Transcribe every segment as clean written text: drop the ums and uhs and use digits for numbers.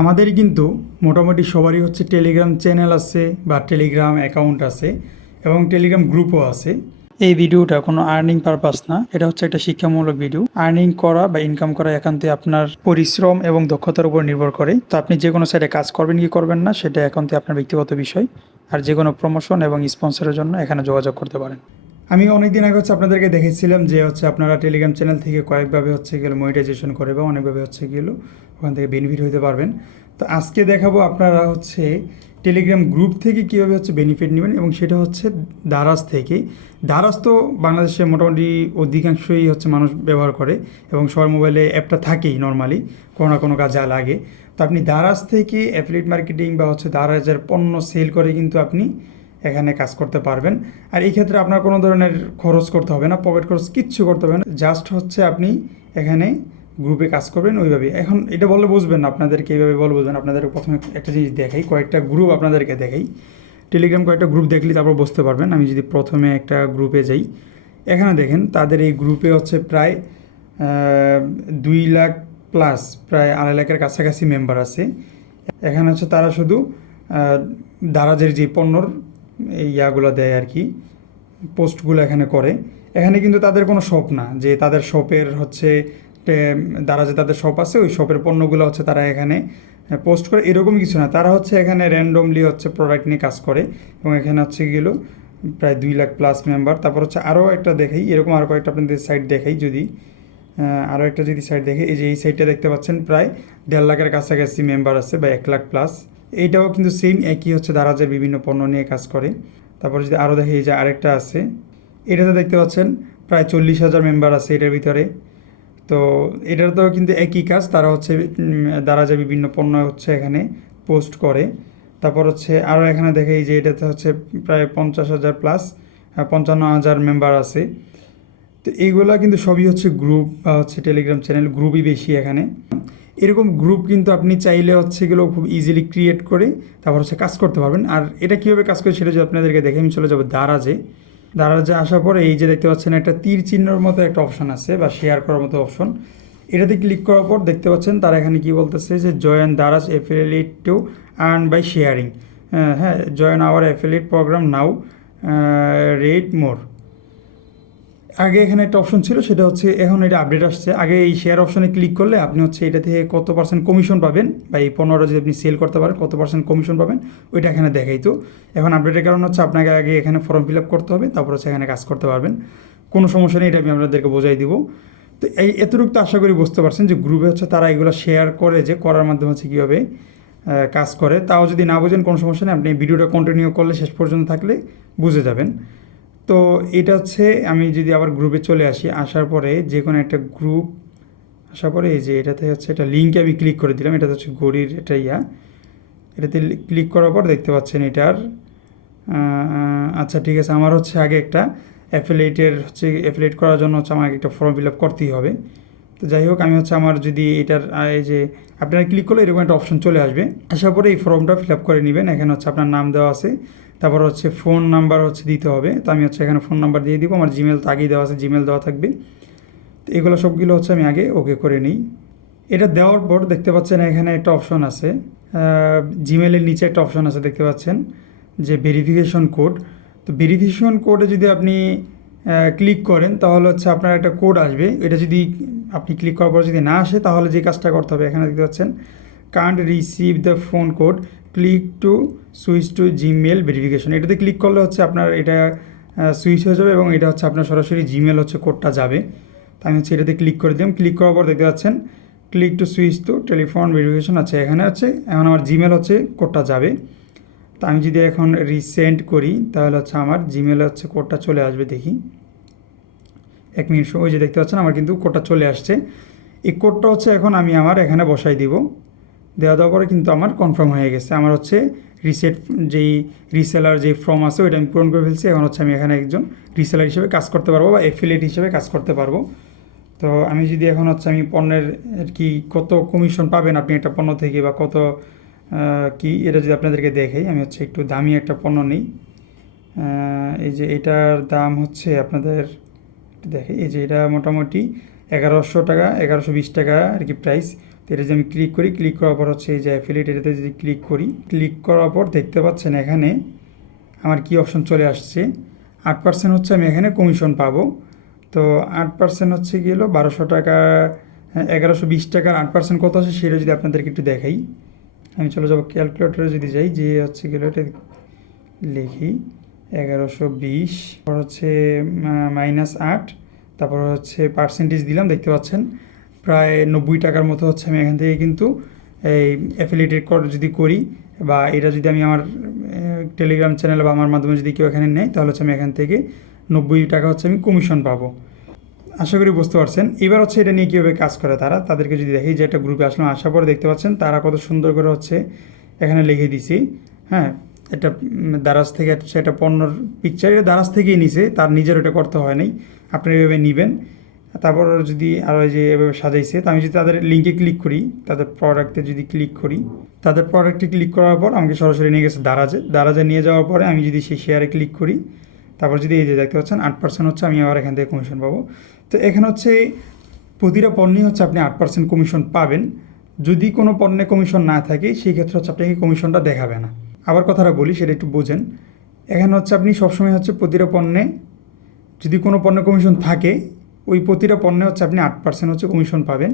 আমাদের কিন্তু মোটামুটি সবারই হচ্ছে টেলিগ্রাম চ্যানেল আছে বা টেলিগ্রাম অ্যাকাউন্ট আছে এবং টেলিগ্রাম গ্রুপও আছে। এই ভিডিওটা কোনো আর্নিং পারপাস না, এটা হচ্ছে একটা শিক্ষামূলক ভিডিও। আর্নিং করা বা ইনকাম করা একান্তই আপনার পরিশ্রম এবং দক্ষতার উপর নির্ভর করে। তো আপনি যে কোনো সাইটে কাজ করবেন কি করবেন না সেটা একান্তই আপনার ব্যক্তিগত বিষয়। আর যে কোনো প্রমোশন এবং স্পন্সরের জন্য এখানে যোগাযোগ করতে পারেন। আমি অনেকদিন আগে হচ্ছে আপনাদেরকে দেখেছিলাম যে হচ্ছে আপনারা টেলিগ্রাম চ্যানেল থেকে কয়েকভাবে হচ্ছে গেলো মনিটাইজেশন করে বা অনেকভাবে হচ্ছে গেলো ওখান থেকে বেনিফিট হতে পারবেন। তো আজকে দেখাবো আপনারা হচ্ছে টেলিগ্রাম গ্রুপ থেকে কীভাবে হচ্ছে বেনিফিট নেবেন, এবং সেটা হচ্ছে দারাজ থেকে। দারাজ তো বাংলাদেশে মোটামুটি অধিকাংশই হচ্ছে মানুষ ব্যবহার করে এবং সবার মোবাইলে অ্যাপটা থাকেই নর্মালি, কোনো না কোনো কাজে লাগে। তো আপনি দারাজ থেকে অ্যাফিলিয়েট মার্কেটিং বা হচ্ছে দারাজের পণ্য সেল করে কিন্তু আপনি এখানে কাজ করতে পারবেন। আর এই ক্ষেত্রে আপনার কোনো ধরনের খরচ করতে হবে না, পকেট খরচ কিচ্ছু করতে হবে না, জাস্ট হচ্ছে আপনি এখানে গ্রুপে কাজ করবেন ওইভাবে। এখন এটা বললে বুঝবেন না, আপনাদেরকে এইভাবে বলে বুঝবেন। আপনাদেরকে প্রথমে একটা জিনিস দেখাই, কয়েকটা গ্রুপ আপনাদেরকে দেখাই। টেলিগ্রাম কয়েকটা গ্রুপ দেখলে তারপর বুঝতে পারবেন। আমি যদি প্রথমে একটা গ্রুপে যাই, এখানে দেখেন তাদের এই গ্রুপে হচ্ছে প্রায় 2 লাখ প্লাস, প্রায় 2.5 লাখের কাছাকাছি মেম্বার আছে। এখানে হচ্ছে তারা শুধু দারাজের যে পণ্যর ইয়াগুলো দেয় আর কি, পোস্টগুলো এখানে করে। এখানে কিন্তু তাদের কোনো শপ না যে তাদের শপের হচ্ছে দারাজে তাদের শপ আছে, ওই শপের পণ্যগুলো হচ্ছে তারা এখানে পোস্ট করে, এরকম কিছু না। তারা হচ্ছে এখানে র্যান্ডমলি হচ্ছে প্রোডাক্ট নিয়ে কাজ করে এবং এখানে হচ্ছে গেলো প্রায় 2 লাখ প্লাস মেম্বার। তারপর হচ্ছে আরও একটা দেখাই, এরকম আরও কয়েকটা আপনাদের সাইট দেখাই। যদি আরও একটা যদি সাইট দেখে, এই যে এই সাইটটা দেখতে পাচ্ছেন প্রায় 1.5 লাখের কাছাকাছি মেম্বার আছে বা 1 লাখ প্লাস। এইটাও কিন্তু সেম একই, হচ্ছে দারাজের বিভিন্ন পণ্য নিয়ে কাজ করে। তারপর যদি আরও দেখি, এই যে আরেকটা আছে, এটাতে দেখতে পাচ্ছেন প্রায় 40,000 মেম্বার আছে এটার ভিতরে। তো এটার তো কিন্তু একই কাজ, তারা হচ্ছে দারাজের বিভিন্ন পণ্য হচ্ছে এখানে পোস্ট করে। তারপর হচ্ছে আরও এখানে দেখে যে এটাতে হচ্ছে প্রায় 50,000 প্লাস, 55,000 মেম্বার আছে। তো এইগুলা কিন্তু সবই হচ্ছে গ্রুপ বা হচ্ছে টেলিগ্রাম চ্যানেল, গ্রুপই বেশি এখানে। এরকম গ্রুপ কিন্তু আপনি চাইলে হচ্ছে এগুলো খুব ইজিলি ক্রিয়েট করে তারপর হচ্ছে কাজ করতে পারবেন। আর এটা কীভাবে কাজ করে সেটা যদি আপনাদেরকে দেখে, আমি চলে যাবো দারাজে। দারাজে আসার পরে এই যে দেখতে পাচ্ছেন একটা তীর চিহ্নের মতো একটা অপশন আছে বা শেয়ার করার মতো অপশন, এটাতে ক্লিক করার পর দেখতে পাচ্ছেন তারা এখানে কি বলতেছে যে join Daraz affiliate to earn by sharing. হ্যাঁ, join our affiliate program now, rate more. আগে এখানে একটা অপশন ছিল, সেটা হচ্ছে এখন এটা আপডেট আসছে। আগে এই শেয়ার অপশনে ক্লিক করলে আপনি হচ্ছে এটা থেকে কত পার্সেন্ট কমিশন পাবেন বা এই পণ্যটা যদি আপনি সেল করতে পারেন কত পার্সেন্ট কমিশন পাবেন ওইটা এখানে দেখাই। তো এখন আপডেটের কারণ হচ্ছে আপনাকে আগে এখানে ফর্ম ফিল আপ করতে হবে, তারপর হচ্ছে এখানে কাজ করতে পারবেন। কোনো সমস্যা নেই, এটা আমি আপনাদেরকে বোঝাই দিব। তো এই এতটুকু তো আশা করি বুঝতে পারছেন যে গ্রুপে হচ্ছে তারা এগুলো শেয়ার করে, যে করার মাধ্যমে হচ্ছে কীভাবে কাজ করে। তাও যদি না বোঝেন কোনো সমস্যা নেই, আপনি ভিডিওটা কন্টিনিউ করলে শেষ পর্যন্ত থাকলে বুঝে যাবেন। তো এটা হচ্ছে, আমি যদি আবার গ্রুপে চলে আসি, আসার পরে যে কোনো একটা গ্রুপ আসার পরে এই যে এটাতে হচ্ছে একটা লিঙ্কে আমি ক্লিক করে দিলাম, এটাতে হচ্ছে ঘড়ির এটা এটাতে ক্লিক করার পর দেখতে পাচ্ছেন এটার আচ্ছা ঠিক আছে, আমার হচ্ছে আগে একটা অ্যাফিলিয়েট করার জন্য হচ্ছে আমাকে একটা ফর্ম ফিল আপ করতেই হবে। তো যাই হোক, আমি হচ্ছে আমার যদি এটার এই যে আপনারা ক্লিক করলে এরকম একটা অপশন চলে আসবে। আসার পরে এই ফর্মটা ফিল আপ করে নেবেন। এখানে হচ্ছে আপনার নাম দেওয়া আছে, তারপর হচ্ছে ফোন নাম্বার হচ্ছে দিতে হবে। তো আমি হচ্ছে এখানে ফোন নাম্বার দিয়ে দিব, আমার জিমেল তো আগেই দেওয়া আছে, জিমেল দেওয়া থাকবে। তো এগুলো সবগুলো হচ্ছে আমি আগে ওকে করে নিই। এটা দেওয়ার পর দেখতে পাচ্ছেন এখানে একটা অপশন আছে, জিমেলের নিচে একটা অপশন আছে দেখতে পাচ্ছেন যে ভেরিফিকেশন কোড। তো ভেরিফিকেশন কোডে যদি আপনি ক্লিক করেন তাহলে হচ্ছে আপনার একটা কোড আসবে। এটা যদি আপনি ক্লিক করার পর যদি না আসে তাহলে যে কাজটা করতে হবে, এখানে দেখতে পাচ্ছেন can't receive the phone code, click to switch to Gmail verification. এটাতে ক্লিক করলে হচ্ছে আপনার এটা সুইচ হয়ে যাবে এবং এটা হচ্ছে আপনার সরাসরি জিমেল হচ্ছে কোডটা যাবে। তো আমি হচ্ছে এটাতে ক্লিক করে দিলাম। ক্লিক করার পর দেখতে পাচ্ছেন click to switch to telephone verification আছে, এখানে হচ্ছে এখন আমার জিমেল হচ্ছে কোডটা যাবে। তো আমি যদি এখন রিসেন্ড করি তাহলে হচ্ছে আমার জিমেলে হচ্ছে কোডটা চলে আসবে। দেখি 1 মিনিট, ওই যে দেখতে পাচ্ছেন আমার কিন্তু কোডটা চলে আসছে। এই কোডটা হচ্ছে এখন আমি আমার এখানে বসাই দিব। দেওয়ার পরে কিন্তু আমার কনফার্ম হয়ে গেছে। আমার হচ্ছে যেই রিসেলার যে ফর্ম আছে ওইটা আমি পূরণ করে ফেলছি। এখন হচ্ছে আমি এখানে একজন রিসেলার হিসেবে কাজ করতে পারবো বা অ্যাফিলিয়েট হিসেবে কাজ করতে পারবো। তো আমি যদি এখন হচ্ছে আমি পণ্যের আর কি কত কমিশন পাবেন আপনি একটা পণ্য থেকে বা কত কি, এটা যদি আপনাদেরকে দেখাই, আমি হচ্ছে একটু দামি একটা পণ্য নিই। এই যে এটার দাম হচ্ছে আপনাদের দেখে, এই যে এটা মোটামুটি 1100 টাকা, 1120 টাকা আর কি প্রাইস। তো এটা যদি আমি ক্লিক করি, ক্লিক করার পর হচ্ছে এই যে অ্যাফিলিয়েট, এটাতে যদি ক্লিক করি, ক্লিক করার পর দেখতে পাচ্ছেন এখানে আমার কি অপশন চলে আসছে, 8% হচ্ছে আমি এখানে কমিশন পাবো। তো 8% হচ্ছে গেল 1200 টাকা, 1120 টাকার 8% কত আছে সেটা যদি আপনাদেরকে একটু দেখাই। আমি চলে যাবো ক্যালকুলেটরে যদি যাই, যে হচ্ছে গেল এটা লিখি 1120, তারপর হচ্ছে -8, তারপর হচ্ছে পার্সেন্টেজ দিলাম, দেখতে পাচ্ছেন প্রায় 90 টাকার মতো হচ্ছে আমি এখান থেকে কিন্তু এই অ্যাফিলিয়েটেড যদি করি, বা এটা যদি আমি আমার টেলিগ্রাম চ্যানেল বা আমার মাধ্যমে যদি কেউ এখানে নেয়, তাহলে হচ্ছে আমি এখান থেকে 90 টাকা হচ্ছে আমি কমিশন পাবো। আশা করি বুঝতে পারছেন। এবার হচ্ছে এটা নিয়ে কীভাবে কাজ করে তাদেরকে যদি দেখি, যে একটা গ্রুপে আসলাম, আসার পরে দেখতে পাচ্ছেন তারা কত সুন্দর করে হচ্ছে এখানে লিখে দিছি। হ্যাঁ, এটা দারাজ থেকে সেটা পণ্যর পিকচার, এটা দারাজ থেকেই নিছে, তার নিজের ওটা করতে হয় নাই, আপনি এভাবে নেবেন। তারপর যদি আরও যে এভাবে সাজাইছে, তো আমি যদি তাদের লিঙ্কে ক্লিক করি, তাদের প্রোডাক্টে যদি ক্লিক করি, তাদের প্রোডাক্টে ক্লিক করার পর আমাকে সরাসরি নিয়ে গেছে দারাজে নিয়ে যাওয়ার পরে আমি যদি সেই শেয়ারে ক্লিক করি, তারপর যদি এই যে দেখতে পাচ্ছেন 8% হচ্ছে আমি আবার এখান থেকে কমিশন পাবো। তো এখানে হচ্ছে প্রতিটা পণ্যই হচ্ছে আপনি 8% কমিশন পাবেন। যদি কোনো পণ্যে কমিশন না থাকে, সেই ক্ষেত্রে হচ্ছে আপনাকে কমিশনটা দেখাবে না। আবার কথাটা বলি, সেটা একটু বোঝেন। এখানে হচ্ছে আপনি সবসময় হচ্ছে প্রতিটা পণ্যে, যদি কোনো পণ্যে কমিশন থাকে, ওই প্রতিটা পণ্যে হচ্ছে আপনি 8% হচ্ছে কমিশন পাবেন।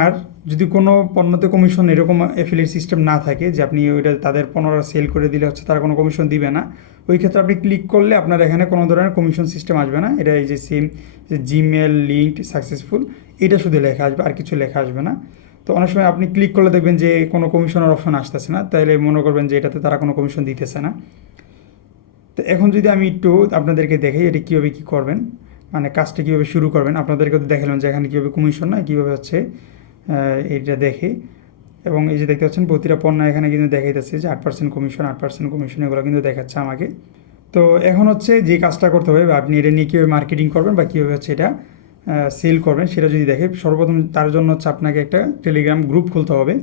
আর যদি কোনো পণ্যতে কমিশন এরকম অ্যাফিলিয়েট সিস্টেম না থাকে, যে আপনি ওইটা তাদের পণ্যটা সেল করে দিলে হচ্ছে তারা কোনো কমিশন দিবে না, ওই ক্ষেত্রে আপনি ক্লিক করলে আপনার এখানে কোনো ধরনের কমিশন সিস্টেম আসবে না। এটা এই যে সেম যে জিমেল লিঙ্কড সাকসেসফুল, এটা শুধু লেখা আসবে, আর কিছু লেখা আসবে না। তো অনেক সময় আপনি ক্লিক করলে দেখবেন যে কোনো কমিশনের অপশন আসতেছে না, তাইলে মনে করবেন যে এটাতে তারা কোনো কমিশন দিতেছে না। তো এখন যদি আমি একটু আপনাদেরকে দেখাই এটা কীভাবে কী করবেন, মানে কাজটা কীভাবে শুরু করবেন, আপনাদেরকে তো দেখালাম যে এখানে কীভাবে কমিশন নয়, কীভাবে হচ্ছে এইটা দেখে। এবং এই যে দেখতে পাচ্ছেন প্রতিটা পণ্য এখানে কিন্তু দেখাইতেছে যে 8% কমিশন, 8% কমিশন, এগুলো কিন্তু দেখাচ্ছে আমাকে। তো এখন হচ্ছে যে কাজটা করতে হবে, বা আপনি এটা নিয়ে কীভাবে মার্কেটিং করবেন বা কীভাবে হচ্ছে এটা সেল করবেন, সেটা যদি দেখে, সর্বপ্রথম তার জন্য হচ্ছে আপনাকে একটা টেলিগ্রাম গ্রুপ খুলতে হবে।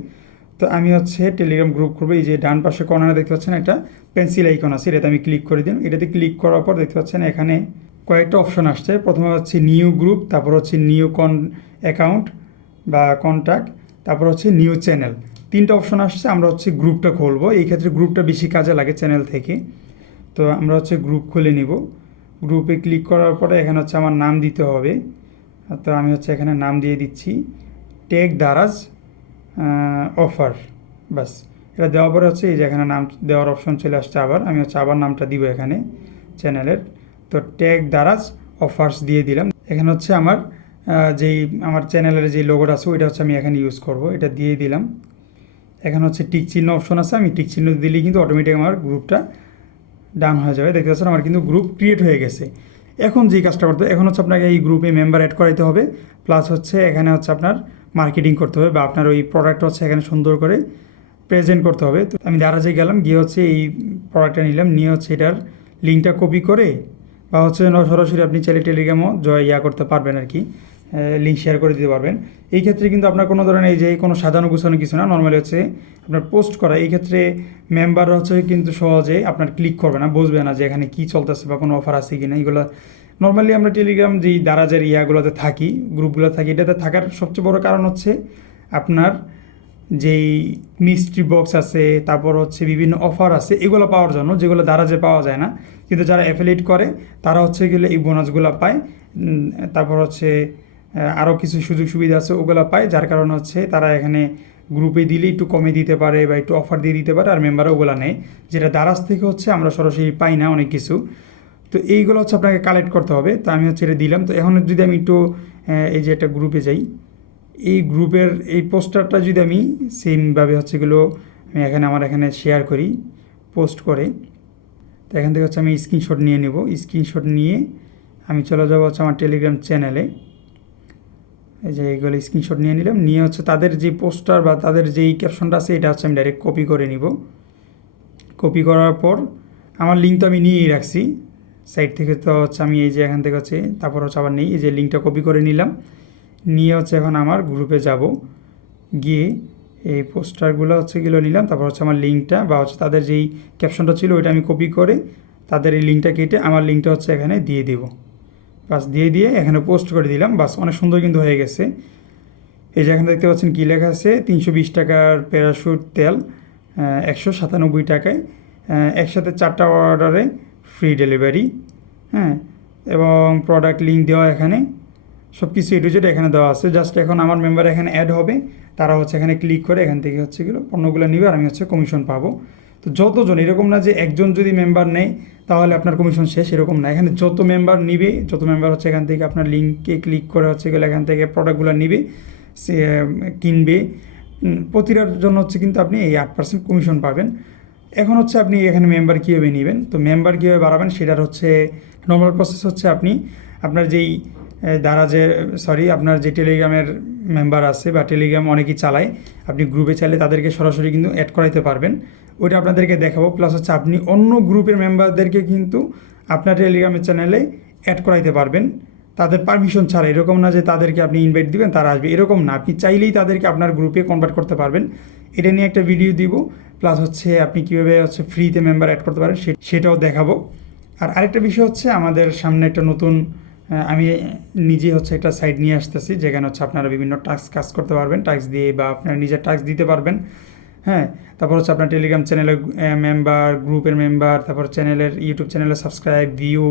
তো আমি হচ্ছে টেলিগ্রাম গ্রুপ করবো। এই যে ডান পাশে কর্নারে দেখতে পাচ্ছেন একটা পেন্সিল আইকন আছে, এটাতে আমি ক্লিক করে দিন। এটাতে ক্লিক করার পর দেখতে পাচ্ছেন এখানে কয়েকটা অপশন আসছে। প্রথমে হচ্ছে নিউ গ্রুপ, তারপর হচ্ছে নিউ অ্যাকাউন্ট বা কন্ট্যাক্ট, তারপর হচ্ছে নিউ চ্যানেল, 3টা অপশন আসছে। আমরা হচ্ছে গ্রুপটা খুলবো, এই ক্ষেত্রে গ্রুপটা বেশি কাজে লাগে চ্যানেল থেকে। তো আমরা হচ্ছে গ্রুপ খুলে নিব। গ্রুপে ক্লিক করার পরে এখানে হচ্ছে আমার নাম দিতে হবে। তো আমি হচ্ছে এখানে নাম দিয়ে দিচ্ছি টেক দারাজ অফার, বাস। এটা দেওয়ার পরে হচ্ছে এই যে এখানে নাম দেওয়ার অপশন চলে আসছে। আবার আমি হচ্ছে আবার নামটা দিব এখানে চ্যানেলের। তো টেক দারাজ অফার্স দিয়ে দিলাম। এখানে হচ্ছে আমার যেই আমার চ্যানেলের যে লোগোটা আছে ওইটা হচ্ছে আমি এখানে ইউজ করব, এটা দিয়ে দিলাম। এখানে হচ্ছে টিক চিহ্ন অপশন আছে, আমি টিক চিহ্ন দিলেই কিন্তু অটোমেটিক আমার গ্রুপটা ডান হয়ে যাবে। দেখতে পাচ্ছেন আমার কিন্তু গ্রুপ ক্রিয়েট হয়ে গেছে। এখন যেই কাজটা করতে হবে, এখন হচ্ছে আপনাকে এই গ্রুপে মেম্বার অ্যাড করাইতে হবে, প্লাস হচ্ছে এখানে হচ্ছে আপনার মার্কেটিং করতে হবে, বা আপনার ওই প্রোডাক্ট হচ্ছে এখানে সুন্দর করে প্রেজেন্ট করতে হবে। তো আমি দারাজে গেলাম, গিয়ে হচ্ছে এই প্রোডাক্টটা নিলাম, নিয়ে হচ্ছে এটার লিঙ্কটা কপি করে, বা হচ্ছে সরাসরি আপনি চাইলে টেলিগ্রামও করতে পারবেন আর কি, লিঙ্ক শেয়ার করে দিতে পারবেন। এই ক্ষেত্রে কিন্তু আপনার কোনো ধরনের এই যে কোনো সাজানো গুছানো কিছু না, নর্মালি হচ্ছে আপনার পোস্ট করা। এই ক্ষেত্রে মেম্বাররা হচ্ছে কিন্তু সহজে আপনার ক্লিক করবে না, বুঝবে না যে এখানে কী চলতেছে বা কোনো অফার আছে কি না। এগুলো নর্মালি আমরা টেলিগ্রাম যেই দারাজের ইয়াগুলোতে থাকি, গ্রুপগুলো থাকি, এটাতে থাকার সবচেয়ে বড় কারণ হচ্ছে আপনার যেই মিস্ট্রি বক্স আছে, তারপর হচ্ছে বিভিন্ন অফার আছে, এগুলো পাওয়ার জন্য, যেগুলো দারাজে পাওয়া যায় না। কিন্তু যারা অ্যাফিলিয়েট করে তারা হচ্ছে এগুলো এই বোনাসগুলো পায়। তারপর হচ্ছে আরও কিছু সুযোগ সুবিধা আছে, ওগুলো পায়, যার কারণে হচ্ছে তারা এখানে গ্রুপে দিলে একটু কমে দিতে পারে বা একটু অফার দিয়ে দিতে পারে, আর মেম্বারও ওগুলো নেয়, যেটা দারাজ থেকে হচ্ছে আমরা সরাসরি পাই না অনেক কিছু। তো এইগুলো হচ্ছে আপনাকে কালেক্ট করতে হবে। তো আমি হচ্ছে এটা দিলাম। তো এখন যদি আমি একটু এই যে একটা গ্রুপে যাই, এই গ্রুপের এই পোস্টারটা যদি আমি সেমভাবে হচ্ছে এগুলো আমি আমার এখানে শেয়ার করি পোস্ট করে, তো এখান থেকে হচ্ছে আমি স্ক্রিনশট নিয়ে নেব। স্ক্রিনশট নিয়ে আমি চলে যাবো হচ্ছে আমার টেলিগ্রাম চ্যানেলে। এই যে এইগুলো স্ক্রিনশট নিয়ে নিলাম, নিয়ে হচ্ছে তাদের যে পোস্টার বা তাদের যেই ক্যাপশনটা আছে এটা হচ্ছে আমি ডাইরেক্ট কপি করে নিব। কপি করার পর আমার লিঙ্ক তো আমি নিয়েই রাখছি সাইট থেকে, তো হচ্ছে আমি এই যে এখান থেকে হচ্ছে তারপর হচ্ছে আবার নেই, এই যে লিঙ্কটা কপি করে নিলাম, নিয়ে হচ্ছে এখন আমার গ্রুপে যাব, গিয়ে এই পোস্টারগুলো হচ্ছে এগুলো নিলাম, তারপর হচ্ছে আমার লিঙ্কটা বা হচ্ছে তাদের যেই ক্যাপশনটা ছিল ওইটা আমি কপি করে তাদের এই লিঙ্কটা কেটে আমার লিঙ্কটা হচ্ছে এখানে দিয়ে দিব। বাস দিয়ে এখানে পোস্ট করে দিলাম, বাস অনেক সুন্দর কিন্তু হয়ে গেছে। এই যে এখানে দেখতে পাচ্ছেন কী লেখা আছে, 320 টাকার প্যারাশুট তেল 197 টাকায়, একসাথে 4টা অর্ডারে ফ্রি ডেলিভারি। হ্যাঁ, এবং প্রোডাক্ট লিঙ্ক দেওয়া এখানে সব কিছু এ টু জেড এখানে দেওয়া আছে। জাস্ট এখন আমার মেম্বার এখানে অ্যাড হবে, তারা হচ্ছে এখানে ক্লিক করে এখান থেকে হচ্ছে গেলো পণ্যগুলো নিবে আর আমি হচ্ছে কমিশন পাবো। তো যতজন, এরকম না যে একজন যদি মেম্বার নেয় তাহলে আপনার কমিশন শেষ, এরকম না। এখানে যত মেম্বার নিবে, যত মেম্বার হচ্ছে এখান থেকে আপনার লিঙ্কে ক্লিক করে হচ্ছে গেলে এখান থেকে প্রোডাক্টগুলো নিবে, সে কিনবে, প্রতিটার জন্য হচ্ছে কিন্তু আপনি এই 8% কমিশন পাবেন। এখন হচ্ছে আপনি এখানে মেম্বার কীভাবে নেবেন, তো মেম্বার কীভাবে বাড়াবেন সেটার হচ্ছে নর্মাল প্রসেস হচ্ছে আপনি আপনার যেই আপনার যে টেলিগ্রামের মেম্বার আছে বা টেলিগ্রাম অনেকেই চালায়, আপনি গ্রুপে চাইলে তাদেরকে সরাসরি কিন্তু অ্যাড করাইতে পারবেন, ওইটা আপনাদেরকে দেখাবো। প্লাস হচ্ছে আপনি অন্য গ্রুপের মেম্বারদেরকে কিন্তু আপনার টেলিগ্রামের চ্যানেলে অ্যাড করাইতে পারবেন তাদের পারমিশন ছাড়া। এরকম না যে তাদেরকে আপনি ইনভাইট দিবেন তারা আসবে, এরকম না। আপনি চাইলেই তাদেরকে আপনার গ্রুপে কনভার্ট করতে পারবেন। এটা নিয়ে একটা ভিডিও দিব, প্লাস হচ্ছে আপনি কীভাবে হচ্ছে ফ্রিতে মেম্বার অ্যাড করতে পারেন সেটাও দেখাবো। আর আরেকটা বিষয় হচ্ছে আমাদের সামনে একটা নতুন, আমি নিজে হচ্ছে একটা সাইট নিয়ে আসতেছি যেখানে হচ্ছে আপনারা বিভিন্ন টাস্ক কাজ করতে পারবেন, টাস্ক দিয়ে বা আপনার নিজের টাস্ক দিতে পারবেন। হ্যাঁ, তারপর হচ্ছে আপনার টেলিগ্রাম চ্যানেলের মেম্বার, গ্রুপের মেম্বার, তারপর চ্যানেলের ইউটিউব চ্যানেলের সাবস্ক্রাইব, ভিউ,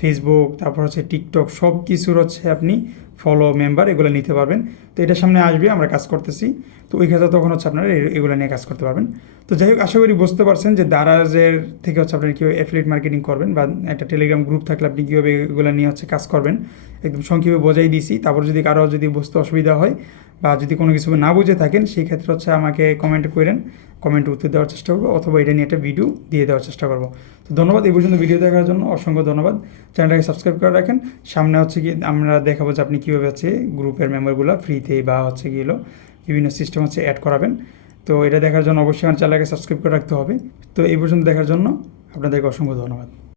ফেসবুক, তারপর হচ্ছে টিকটক, সব কিছুর হচ্ছে আপনি ফলো, মেম্বার এগুলো নিতে পারবেন। তো এটা সামনে আসবে, আমরা কাজ করতেছি। তো ওই ক্ষেত্রে তখন হচ্ছে আপনারা এগুলো নিয়ে কাজ করতে পারবেন। তো যাই হোক, আশা করি বুঝতে পারছেন যে দারাজের থেকে হচ্ছে আপনি কীভাবে অ্যাফিলিয়েট মার্কেটিং করবেন বা একটা টেলিগ্রাম গ্রুপ থাকলে আপনি কীভাবে এগুলো নিয়ে হচ্ছে কাজ করবেন, একদম সংক্ষেপে বোঝাই দিয়েছি। তারপর যদি কারো যদি বুঝতে অসুবিধা হয় বা যদি কোনো কিছু না বুঝে থাকেন, সেই ক্ষেত্রে হচ্ছে আমাকে কমেন্ট করেন, কমেন্টে উত্তর দেওয়ার চেষ্টা করবো, অথবা এটা নিয়ে একটা ভিডিও দিয়ে দেওয়ার চেষ্টা করবো। তো ধন্যবাদ এই পর্যন্ত ভিডিও দেখার জন্য, অসংখ্য ধন্যবাদ। চ্যানেলটাকে সাবস্ক্রাইব করে রাখেন। সামনে হচ্ছে কি আমরা দেখাবো যে আপনি কীভাবে হচ্ছে গ্রুপের মেম্বারগুলো ফ্রিতে বা হচ্ছে গিয়ে বিভিন্ন সিস্টেম হচ্ছে অ্যাড করাবেন। তো এটা দেখার জন্য অবশ্যই আমার চ্যানেলটাকে সাবস্ক্রাইব করে রাখতে হবে। তো এই পর্যন্ত দেখার জন্য আপনাদেরকে অসংখ্য ধন্যবাদ।